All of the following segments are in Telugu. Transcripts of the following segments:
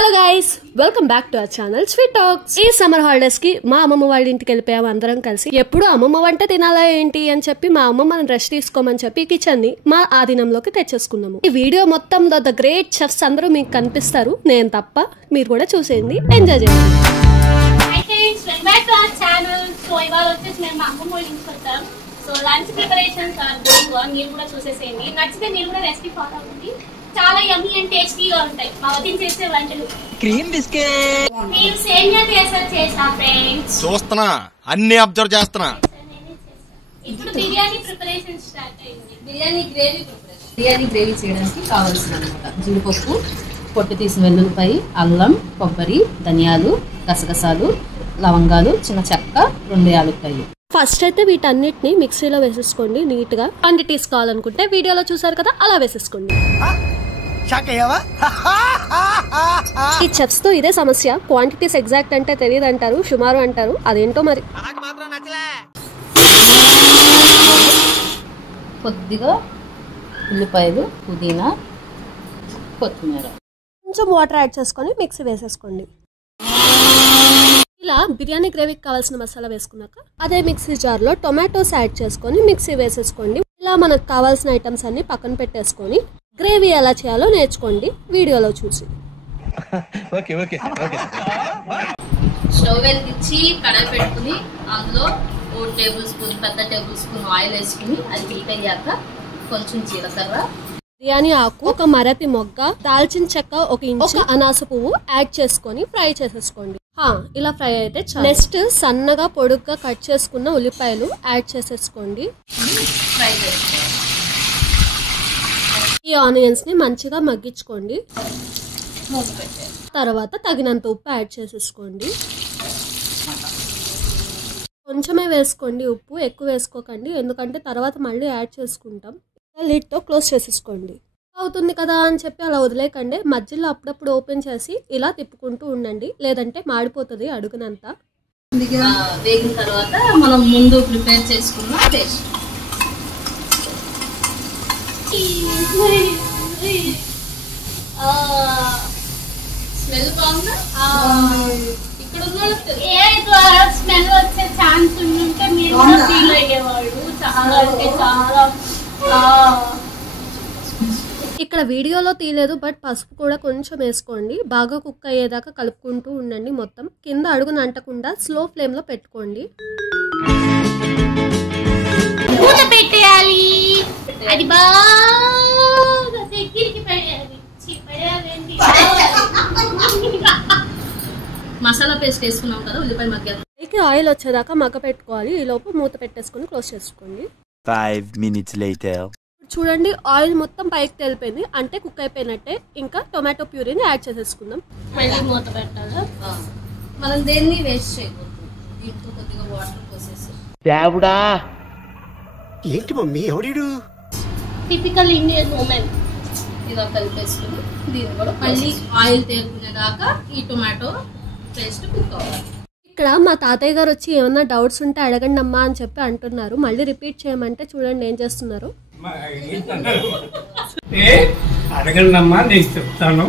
Hello guys, welcome back to our channel sweet talks. ఈ సమ్మర్ హాలిడేస్ కి మా అమ్మమ్మ వాళ్ళ ఇంటికి వెళ్ళిపోయాము అందరం కలిసి. ఎప్పుడు అమ్మమ్మ వంట తినాలా ఏంటి అని చెప్పి మా అమ్మమ్మని రెస్ట్ తీసుకోమని చెప్పి కిచెన్ ని మా ఆధీనంలోకి తెచ్చేసుకున్నాము. ఈ వీడియో మొత్తంలో ద గ్రేట్ చెఫ్స్ అందరూ మీకు కనిపిస్తారు, నేను తప్ప. మీరు కూడా చూసేయండి, ఎంజాయ్ చేయండి. So lunch preparations are going on. మీరు కూడా చూసేసేయండి, నచ్చితే మీరు కూడా రెసిపీ ఫాలో అవ్వండి. చాలా యమ్మీ అండ్ టేస్టీగా ఉంటాయి మా వదిన చేసే వంటలు. క్రీమ్ బిస్కెట్ నేను సేమియా కేసర్ చేసా ఫ్రెండ్స్. చూస్తున్నా, అన్ని అబ్జర్వ్ చేస్తున్నా. ఇప్పుడు బిర్యానీ ప్రిపరేషన్ స్టార్ట్ అయింది. బిర్యానీ గ్రేవీ చేయడానికి కావాల్సిన అన్నమాట జీడిపప్పు, పొట్టు తీసిన వెల్లుల్లిపాయ, అల్లం, కొబ్బరి, ధనియాలు, గసగసాలు, లవంగాలు, చిన్న చెక్క, 2 యాలక్కాయలు. ఫస్ట్ అయితే వీటన్నిటిని మిక్సీలో వేసేసుకోండి నీట్ గా. క్వాంటిటీస్ కావాలనుకుంటే వీడియోలో చూసారు కదా, అలా వేసేసుకోండి. ఈ చెఫ్స్ తో ఇదే సమస్య, క్వాంటిటీస్ ఎగ్జాక్ట్ అంటే తెలియదు అంటారు, సుమారు అంటారు, అదేంటో మరి. కొద్దిగా ఉల్లిపాయలు, పుదీనా, కొత్తిమీర, కొంచెం వాటర్ యాడ్ చేసుకొని మిక్సీ వేసేసుకోండి. ఇలా బిర్యానీ గ్రేవీకి కావాల్సిన మసాలా వేసుకున్నాక అదే మిక్సీ జార్ లో టొమాటోస్ యాడ్ చేసుకొని మిక్సీ వేసేసుకోండి. ఇలా మనకు కావాల్సిన ఐటమ్స్ అన్ని పక్కన పెట్టేసుకొని గ్రేవీ ఎలా చేయాలో నేర్చుకోండి వీడియోలో చూసి. స్టవ్ వెలిగించి కడాయి పెట్టుకుని అందులో 1 టేబుల్ స్పూన్, పెద్ద టేబుల్ స్పూన్ ఆయిల్ వేసుకుని అది హీట్ అయ్యాక కొంచెం జీలకర్ర, బిర్యానీ ఆకు, ఒక మరపి మొగ్గ, దాల్చిన చెక్క 1 ఇంచు, ఒక అనాస పువ్వు యాడ్ చేసుకొని ఫ్రై చేసేసుకోండి. ఇలా ఫ్రై అయితే నెక్స్ట్ సన్నగా పొడుగ్గా కట్ చేసుకున్న ఉల్లిపాయలు యాడ్ చేసేసుకోండి. ఫ్రై చేసుకోండి. ఈ ఆనియన్స్ ని మంచిగా మగ్గించుకోండి. తర్వాత తగినంత ఉప్పు యాడ్ చేసేసుకోండి. కొంచెమే వేసుకోండి ఉప్పు, ఎక్కువ వేసుకోకండి, ఎందుకంటే తర్వాత మళ్ళీ యాడ్ చేసుకుంటాం. లిడ్ తో క్లోజ్ చేసేసుకోండి. అవుతుంది కదా అని చెప్పి అలా వదిలేకండి, మధ్యలో అప్పుడప్పుడు ఓపెన్ చేసి ఇలా తిప్పుకుంటూ ఉండండి, లేదంటే మాడిపోతుంది అడుగునంతా. వేగిన తర్వాత మనం ముందు ప్రిపేర్ చేసుకున్న పేస్ట్. స్మెల్ బాగుందా? ఇక్కడ స్మెల్ వచ్చే ఛాన్స్ ఉంటే మీరు కూడా ఫీల్ అయ్యేవాళ్ళు. చాలా అంటే చాలా. ఇక్కడ వీడియోలో తీయలేదు, బట్ పసుపు కూడా కొంచెం వేసుకోండి. బాగా కుక్ అయ్యేదాకా కలుపుకుంటూ ఉండండి. మొత్తం కింద అడుగున అంటకుండా స్లో ఫ్లేమ్ లో పెట్టుకోండి. మూత పెట్టేయాలి, అది బాగా దగ్గరికి పడేయాలి. మసాలా పేస్ట్ వేసుకున్నాం కదా, ఉల్లిపాయ మగ్గాక పైకి ఆయిల్ వచ్చేదాకా మగ్గ పెట్టుకోవాలి. ఈ లోపు మూత పెట్టేసుకొని క్లోజ్ చేసుకోండి. 5 minutes later. చూడండి, ఆయిల్ మొత్తం పైకి తెలిపోయింది, అంటే కుక్ అయిపోయినట్టే. ఇంకా టొమాటో ప్యూరీని యాడ్ చేసేసుకుందాం. మళ్ళీ మూత పెట్టాలా? మనం దేన్ని వేస్ట్ చేయకూడదు. దీంతో కొద్దిగా వాటర్ పోసేసి దేవుడా, ఏంటి మమ్మీ ఎవడు? Typical Indian women. ఇలా కలిపేసుకుని దీన్ని కూడా మళ్ళీ ఆయిల్ తేరుకునేదాకా ఈ టొమాటో పేస్ట్ కుక్ అవ్వాలి. ఇక్కడ మా తాతయ్య గారు వచ్చి ఏమన్నా డౌట్స్ ఉంటే అడగండి అమ్మా అని చెప్పి అంటున్నారు. మళ్ళీ రిపీట్ చేయమంటే చూడండి ఏం చేస్తున్నారు. అడగండి అమ్మా, నేను చెప్తాను.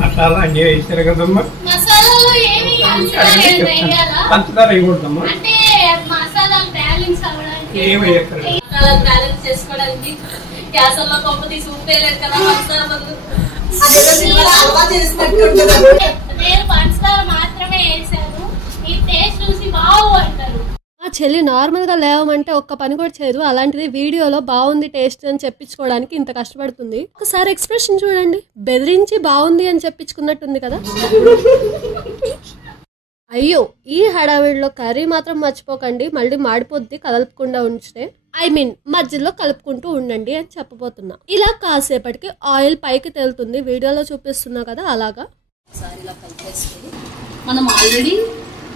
మసాలా అన్ని వేసారు కదమ్మా, మసాలాలో ఏమి పంచదార వేయకూడదమ్మా, అంటే మసాలాలు బ్యాలెన్స్ అవ్వడానికి ఏమి వేయక్కర్లేదు. మసాలా బ్యాలెన్స్ చేసుకోవడానికి గ్యాసల్లో పంప తీసి ఉప్పేయలేదు కదా మసాలా బదులు. నేను పంచదార మాత్రమే వేసాను. ఈ టేస్ట్ చూసి వావ్ అంటారు. ఆ చెల్లి నార్మల్ గా లేవమంటే ఒక్క పని కూడా చేయదు, అలాంటిది వీడియోలో బాగుంది టేస్ట్ అని చెప్పించుకోవడానికి ఇంత కష్టపడుతుంది. ఒకసారి ఎక్స్ప్రెషన్ చూడండి, బెదిరించి బాగుంది అని చెప్పించుకున్నట్టుంది కదా. అయ్యో, ఈ హడావిడిలో కర్రీ మాత్రం మర్చిపోకండి, మళ్ళీ మాడిపోద్ది కదలకుండా ఉంచితే. మధ్యలో కలుపుకుంటూ ఉండండి అని చెప్పబోతున్నా. ఇలా కాసేపటికి ఆయిల్ పైకి తేలుతుంది, వీడియోలో చూపిస్తున్నా కదా అలాగా. ఒకసారి ఇలా కలిపేసుకొని మనం ఆల్రెడీ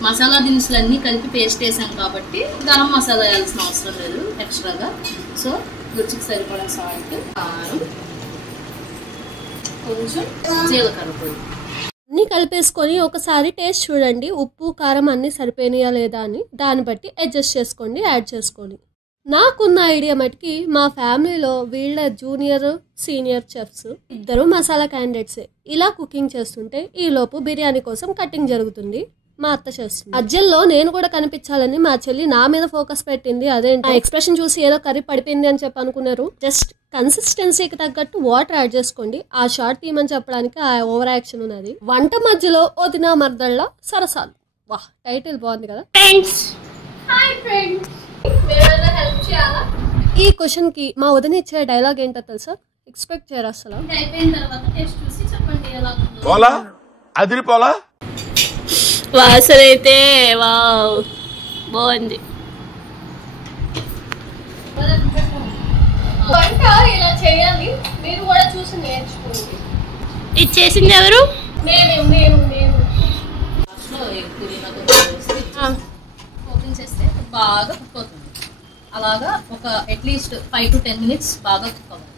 మసాలా దినుసులన్నీ కలిపి పేస్ట్ వేసాం కాబట్టి గరం మసాలా వేయాల్సిన అవసరం లేదు ఎక్స్ట్రాగా. సో రుచికి సరిపడా సాల్ట్, కారం, కొంచెం జీలకర్ర పొడి అన్ని కలిపేసుకొని ఒకసారి టేస్ట్ చూడండి, ఉప్పు కారం అన్ని సరిపోయినాయా లేదా అని. దాన్ని బట్టి అడ్జస్ట్ చేసుకోండి, యాడ్ చేసుకోండి. నాకున్న ఐడియా మటుకి మా ఫ్యామిలీలో వీళ్ళ జూనియర్ సీనియర్ చెఫ్స్ ఇద్దరు మసాలా క్యాండిడేట్సే. ఇలా కుకింగ్ చేస్తుంటే ఈ లోపు బిర్యానీ కోసం కటింగ్ జరుగుతుంది. మా అత్త చేస్తుంది. అజ్జల్లో నేను కూడా కనిపించాలని మా చెల్లి నా మీద ఫోకస్ పెట్టింది. అదేంటి ఎక్స్ప్రెషన్ చూసి ఏదో కర్రీ పడిపోయింది అని చెప్పి అనుకున్నారు. జస్ట్ కన్సిస్టెన్సీకి తగ్గట్టు వాటర్ యాడ్ చేసుకోండి. ఆ షార్ట్ తీయమని చెప్పడానికి ఆ ఓవర్ యాక్షన్ ఉన్నది. వంట మధ్యలో వదినా మర్దళ్ళ సరసాలు. వా, టైటిల్ బాగుంది కదా ఫ్రెండ్స్. హాయ్ ఫ్రెండ్స్, మీరేమైనా హెల్ప్ చేయాలా? ఈ క్వశ్చన్ కి మా వదిన ఇచ్చే డైలాగ్ ఏంటో తెలుసా? ఎక్స్పెక్ట్ చేయరు అసలు. అయిపోయిన తర్వాత టేస్ట్ చూసి చెప్పండి ఎలా ఉందో. పోలా అదిరిపోలా వాసన అయితే వావ్ బాగుంది. వంట ఇలా చేయాలి, మీరు కూడా చూసి నేర్చుకోండి. ఇది చేసింది ఎవరు? ఓపెన్ చేస్తే బాగా కుక్ అవుతుంది. అలాగా ఒక అట్లీస్ట్ 5 to 10 minutes బాగా కుక్ అవ్వాలి.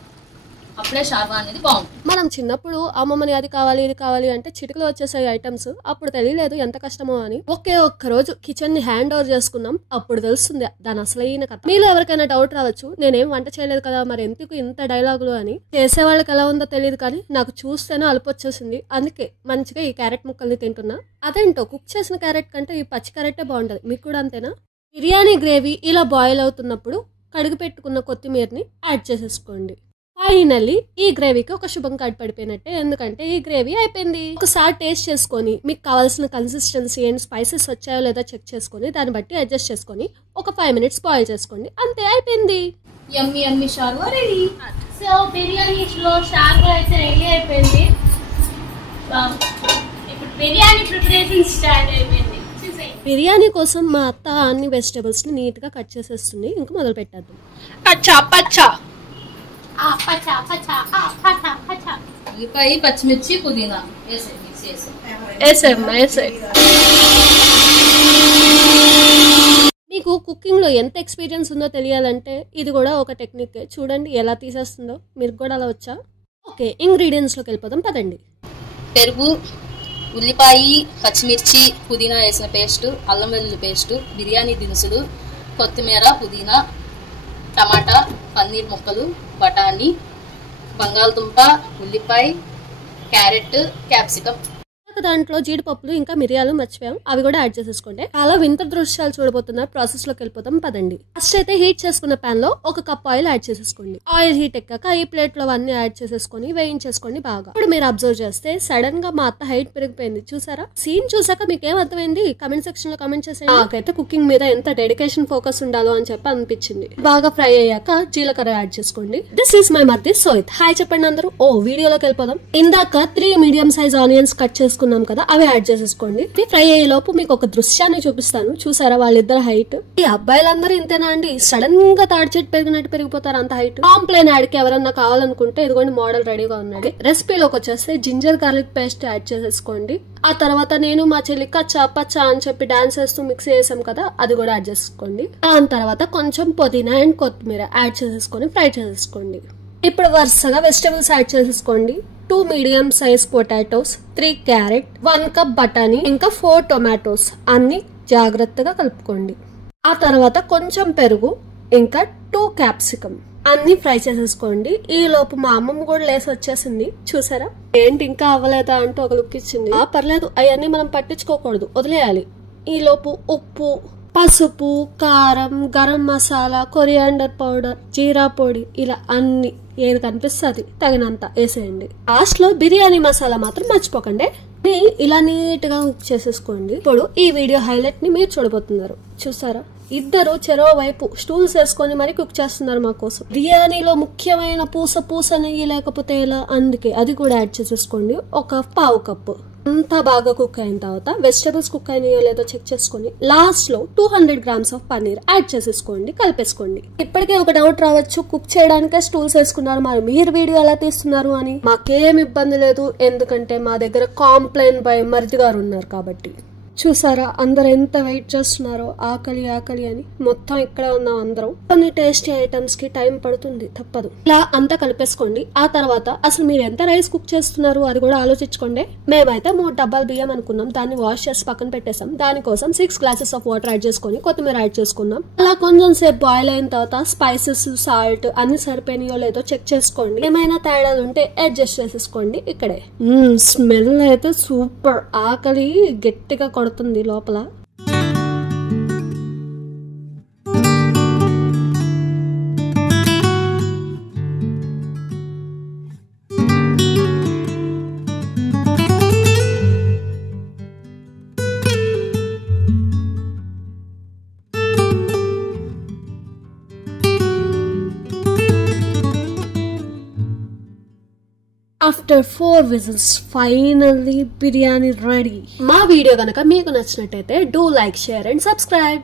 అప్పుడే షార్వా అనేది బాగుంటుంది. మనం చిన్నప్పుడు అమ్మమ్మని అది కావాలి ఇది కావాలి అంటే చిటికలు వచ్చేసాయి ఐటమ్స్. అప్పుడు తెలియలేదు ఎంత కష్టమో అని. ఒక్క రోజు కిచెన్ ని హ్యాండ్ ఓవర్ చేసుకున్నాం, అప్పుడు తెలుస్తుంది దాని అసలైన కథ. మీలో ఎవరికైనా డౌట్ రావచ్చు, నేనేం వంట చేయలేదు కదా మరి ఎందుకు ఇంత డైలాగులు అని. చేసే వాళ్ళకి ఎలా ఉందో తెలియదు కానీ నాకు చూస్తేనే అలుపు వచ్చేసింది. అందుకే మంచిగా ఈ క్యారెట్ ముక్కల్ని తింటున్నా. అదేంటో కుక్ చేసిన క్యారెట్ కంటే ఈ పచ్చి క్యారెట్టే బాగుంటది. మీకు కూడా అంతేనా? బిర్యానీ గ్రేవీ ఇలా బాయిల్ అవుతున్నప్పుడు కడుగు పెట్టుకున్న కొత్తిమీరని యాడ్ చేసేసుకోండి. ఫైనల్లీ ఈ గ్రేవీకి ఒక శుభం కార్డ్ పడిపోయినట్టే, ఎందుకంటే ఈ గ్రేవీ అయిపోయింది. ఒకసారి టేస్ట్ చేసుకొని మీకు కావాల్సిన కన్సిస్టెన్సీ అండ్ స్పైసెస్ వచ్చాయో లేదో చెక్ చేసుకొని దాన్ని బట్టి అడ్జస్ట్ చేసుకొని ఒక 5 minutes బాయిల్ చేసుకోండి. అంతే, అయిపోయింది. యమ్మీ యమ్మీ షార్వా రెడీ. సో బిర్యానీలో షార్వా అయితే రెడీ అయిపోయింది. ఇప్పుడు బిర్యానీ ప్రిపరేషన్ స్టార్ట్ అయిపోయింది. బిర్యానీ కోసం మా అత్త అన్ని వెజిటేబుల్స్ ని నీట్ గా కట్ చేసేస్తుంది. ఇంకా మొదలు పెట్టేద్దాం. ఉల్లిపాయ, పచ్చిమిర్చి, పుదీనా మిక్స్ చేసి మీకు కుకింగ్ లో ఎంత ఎక్స్పీరియన్స్ ఉందో తెలియాలంటే ఇది కూడా ఒక టెక్నిక్. చూడండి ఎలా తీసేస్తుందో. మీరు కూడా అలా వచ్చా? ఓకే, ఇంగ్రీడియంట్స్ లోకి వెళ్ళిపోదాం పదండి. పెరుగు, ఉల్లిపాయ, పచ్చిమిర్చి, పుదీనా వేసిన పేస్ట్, అల్లం వెల్లుల్లి పేస్ట్, బిర్యానీ దినుసులు, కొత్తిమీర, పుదీనా, టమాటా, పన్నీర్ ముక్కలు, బఠానీ, బంగాళదుంప, ఉల్లిపాయ, క్యారెట్, క్యాప్సికమ్. దాంట్లో జీడిపప్పులు ఇంకా మిరియాలు మర్చిపోయాం, అవి కూడా యాడ్ చేసేసుకోండి. చాలా వింత దృశ్యాలు చూడబోతున్నారు. ప్రాసెస్ లోకి వెళ్ళిపోతాం పదండి. ఫస్ట్ అయితే హీట్ చేసుకున్న పాన్ లో 1 cup ఆయిల్ యాడ్ చేసేసుకోండి. ఆయిల్ హీట్ ఎక్కాక ఈ ప్లేట్ లో అన్ని యాడ్ చేసేసుకొని వేయించేసుకోండి బాగా. ఇప్పుడు మీరు అబ్జర్వ్ చేస్తే సడన్ గా మా అత్త హైట్ పెరిగిపోయింది. చూసారా? సీన్ చూసాక మీకు ఏం అర్థమైంది? కమెంట్ సెక్షన్ లో కమెంట్ చేసేయండి. నాకైతే కుకింగ్ మీద ఎంత డెడికేషన్ ఫోకస్ ఉండాలో అని చెప్పి అనిపించింది. బాగా ఫ్రై అయ్యాక జీలకర్ర యాడ్ చేసుకోండి. దిస్ ఈస్ మై మధ్య సోయిత్. హాయ్ చెప్పండి అందరూ. వీడియోలోకి వెళ్ళిపోదాం. ఇందాక 3 మీడియం సైజ్ ఆనియన్స్ కట్ చేసుకున్నాం కదా, అవి యాడ్ చేసేసుకోండి. ఫ్రై అయ్యే లోపు మీకు ఒక దృశ్యాన్ని చూపిస్తాను. చూసారా వాళ్ళిద్దరు హైట్? ఈ అబ్బాయిలందరూ ఇంతేనా అండి? సడన్ గా తాడి చెట్టు పెరిగినట్టు పెరిగిపోతారు అంత హైట్. కాంప్లైన్ యాడ్ కి ఎవరన్నా కావాలనుకుంటే ఇదిగోండి మోడల్ రెడీగా ఉన్నది. రెసిపీలోకి వచ్చేస్తే జింజర్ గార్లిక్ పేస్ట్ యాడ్ చేసేసుకోండి. ఆ తర్వాత నేను మా చెల్లి కచ్చా పచ్చా అని చెప్పి డాన్స్ వేస్తూ మిక్స్ చేసాం కదా, అది కూడా యాడ్ చేసుకోండి. దాని తర్వాత కొంచెం పుదీనా అండ్ కొత్తిమీర యాడ్ చేసేసుకొని ఫ్రై చేసేసుకోండి. ఇప్పుడు వరుసగా వెజిటబుల్స్ యాడ్ చేసేసుకోండి. 2 medium size potatoes, 3 carrot, 1 cup బఠానీ, ఇంకా 4 టొమాటోస్ అన్ని జాగ్రత్తగా కలుపుకోండి. ఆ తర్వాత కొంచెం పెరుగు, ఇంకా 2 క్యాప్సికమ్ అన్ని ఫ్రై చేసేసుకోండి. ఈ లోపు మా అమ్మమ్మ కూడా లేసి వచ్చేసింది. చూసారా? ఏంటి ఇంకా అవ్వలేదా అంటూ ఒక లుక్ ఇచ్చింది. పర్లేదు, అవన్నీ మనం పట్టించుకోకూడదు, వదిలేయాలి. ఈ లోపు ఉప్పు, పసుపు, కారం, గరం మసాలా, కొరియాండర్ పౌడర్, జీరా పొడి ఇలా అన్ని ఏది కనిపిస్తుంది తగినంత వేసేయండి. లాస్ట్ లో బిర్యానీ మసాలా మాత్రం మర్చిపోకండి. ఇలా నీట్ గా కుక్ చేసేసుకోండి. ఇప్పుడు ఈ వీడియో హైలైట్ ని మీరు చూడబోతున్నారు. చూసారా? ఇద్దరు చెరో వైపు స్టూల్స్ వేసుకొని మరి కుక్ చేస్తున్నారు మా కోసం. బిర్యానీలో ముఖ్యమైన పూస నెయ్యి లేకపోతే ఎలా, అందుకే అది కూడా యాడ్ చేసేసుకోండి. ఒక 1/2 cup. అంతా బాగా కుక్ అయిన తర్వాత వెజిటబుల్స్ కుక్ అయినాయో లేదో చెక్ చేసుకుని లాస్ట్ లో 200 grams ఆఫ్ పన్నీర్ యాడ్ చేసేసుకోండి, కలిపేసుకోండి. ఇప్పటికే ఒక డౌట్ రావచ్చు, కుక్ చేయడానికే స్టూల్స్ వేసుకున్నారు, మరి మీరు వీడియో ఎలా తీస్తున్నారు అని. మాకేం ఇబ్బంది లేదు, ఎందుకంటే మా దగ్గర కాంప్లైన్ బై మరిది గారు ఉన్నారు కాబట్టి. చూసారా అందరు ఎంత వెయిట్ చేస్తున్నారో ఆకలి ఆకలి అని. మొత్తం ఇక్కడ ఉన్నాం అందరం. కొన్ని టేస్టీ ఐటమ్స్ కి టైం పడుతుంది, తప్పదు. ఇలా అంతా కలిపేసుకోండి. ఆ తర్వాత అసలు మీరు ఎంత రైస్ కుక్ చేస్తున్నారు అది కూడా ఆలోచించుకోండి. మేమైతే 3 డబ్బాల బియ్యం అనుకున్నాం. దాన్ని వాష్ చేసి పక్కన పెట్టేసాం. దానికోసం 6 గ్లాసెస్ ఆఫ్ వాటర్ యాడ్ చేసుకుని కొత్తిమీర యాడ్ చేసుకున్నాం. అలా కొంచెం సేపు బాయిల్ అయిన తర్వాత స్పైసెస్, సాల్ట్ అన్ని సరిపోయినాయో లేదో చెక్ చేసుకోండి. ఏమైనా తేడాలు ఉంటే అడ్జస్ట్ చేసేసుకోండి. ఇక్కడే స్మెల్ అయితే సూపర్. ఆకలి గట్టిగా కొడుతుంది లోపల. After 4 whistles finally biryani ready. మా వీడియో కనుక మీకు నచ్చినట్టయితే do like, share and subscribe.